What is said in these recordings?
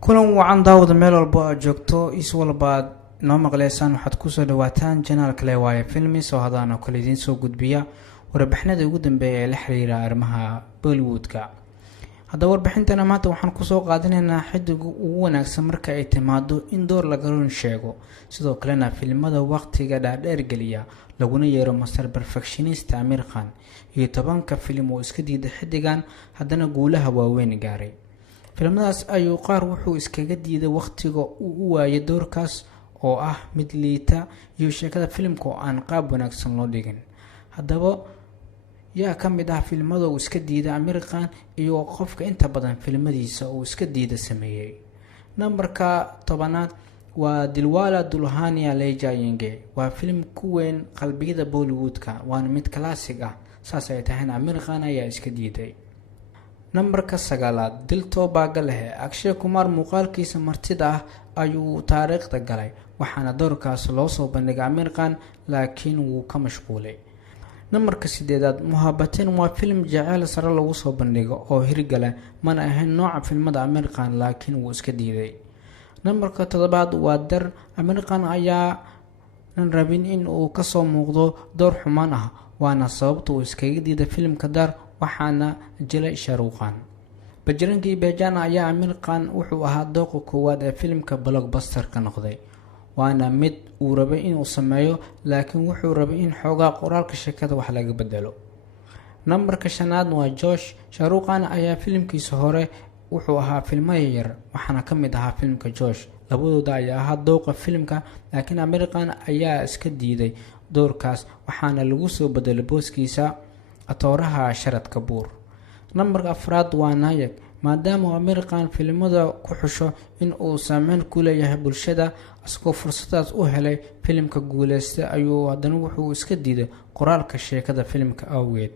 kulan wacan daawada meel walba aad joogto is walbaad noo maqleysaan waxaad kusoo dhawaataan janaal kale waaye filmis oo hadaan oo kale idiin soo gudbiya warbixinada ugu dambeeya ee la xiriira arrimaha Bollywoodka. haddaba warbixintana maanta waxaan kusoo qaadanaynaa xidiga ugu wanaagsan marka ay timaado in door laga run sheego, sidoo kalena filimada waqtiga dhaadheer geliya laguna yeero master perfectionist Aamir Khan iyo 10 filim oo iska diiday xidigan haddana guulaha waaweyn gaaray. filimadaas ayuu qaar wuxuu iskaga diiday waqtiga uu u waayay doorkaas oo ah mid liita iyo sheekada filimka oo aan qaab wanaagsan loo dhigin. haddaba yaa ka mid ah filimada uu iska diiday Aamir Khan iyo qofka inta badan filimadiisa uu iska diiday sameeyay. Nambarka 10 waa Dilwala Dulhania Le Jayenge. waa filim ku weyn qalbiyada Bollywoodka, waana mid classic ah, saas ay tahay Aamir Khan ayaa iska diiday. Nambarka 9 Dil Toba Gale. Akshay Kumar muuqaalkiisa martida ah ayuu taariikhda galay, waxaana doorkaas loo soo bandhigay Aamir Khan laakiin wuu ka mashquulay. Nambarka 8 Muhabbatin waa filim jacayl sare lagu soo bandhigo oo hirgala, mana ahayn nooca filimada Aamir Khan laakiin wuu iska diiday. Nambarka 7 waa Dar. Aamir Khan ayaa rabin in uu ka soo muuqdo door xumaan ah, waana sababta uu iskaga diiday filimka Dar, waxaana jilay Shah Rukh Khan. Bajrangi Bhaijaan ayaa Aamir Khan wuxuu ahaa dooqa koowaad ee filimka blockbuster ka noqday, waana mid uu rabay inuu sameeyo laakiin wuxuu rabay in xoogaa qoraalka sheekada wax laga bedelo. Nambarka 5 waa Josh. Shah Rukh Khan ayaa filimkiisa hore wuxuu ahaa filmo yar, waxaana ka mid ahaa filimka Josh. labadooda ayaa ahaa dooqa filimka, laakiin Aamir Khan ayaa iska diiday doorkaas, waxaana lagu soo bedelay booskiisa atooraha Sharad Kapoor. Nambarka 4 waa Nayak. maadaama Aamir Khan filimada ku xusho in uu saameyn ku leeyahay bulshada, asagoo fursadaas u helay filimka guuleystay ayuu haddana wuxuu iska diiday qoraalka sheekada filimka awgeed.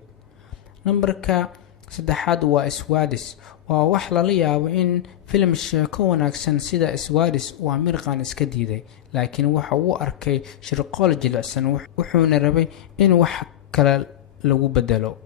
Nambarka 3 waa Swadis. waa wax lala yaabo in filim sheeko wanaagsan sida Swadis uu Aamir Khan iska diiday, laakiin waxa uu arkay shirqool jilicsan, wuxuuna rabay in wax kale lagu bedelo.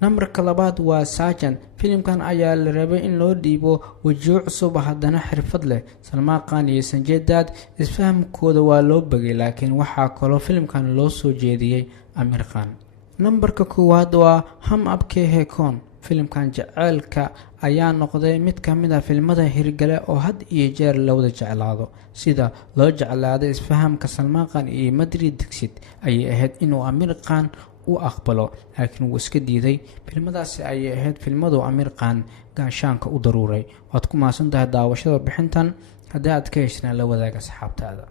Nambarka 2 waa Sergeant. filimkan ayaa la rabay in loo dhiibo wajiyo cusub haddana xirfad leh. Salman Khan iyo Sanjay Dutt isfahamkooda waa loo bagay, laakiin waxaa kaloo filimkan loo soo jeediyay Aamir Khan. Nambarka 1 waa Hum Aapke Hain Kaun. filimkan jaceylka ayaa noqday mid ka mid ah filimada hirgale oo had iyo jeer la wada jeclaado, sida loo jeclaaday isfahamka Salman Khan iyo Madhuri Dixit ayay ahayd inuu Aamir Khan u aqbalo, laakiin wuu iska diiday. filimadaasi ayay ahayd filimadu Aamir Khan gaashaanka u daruuray. waad ku maasantahay daawashada warbixintan. haddii aad ka heshna la wadaaga asxaabtaada.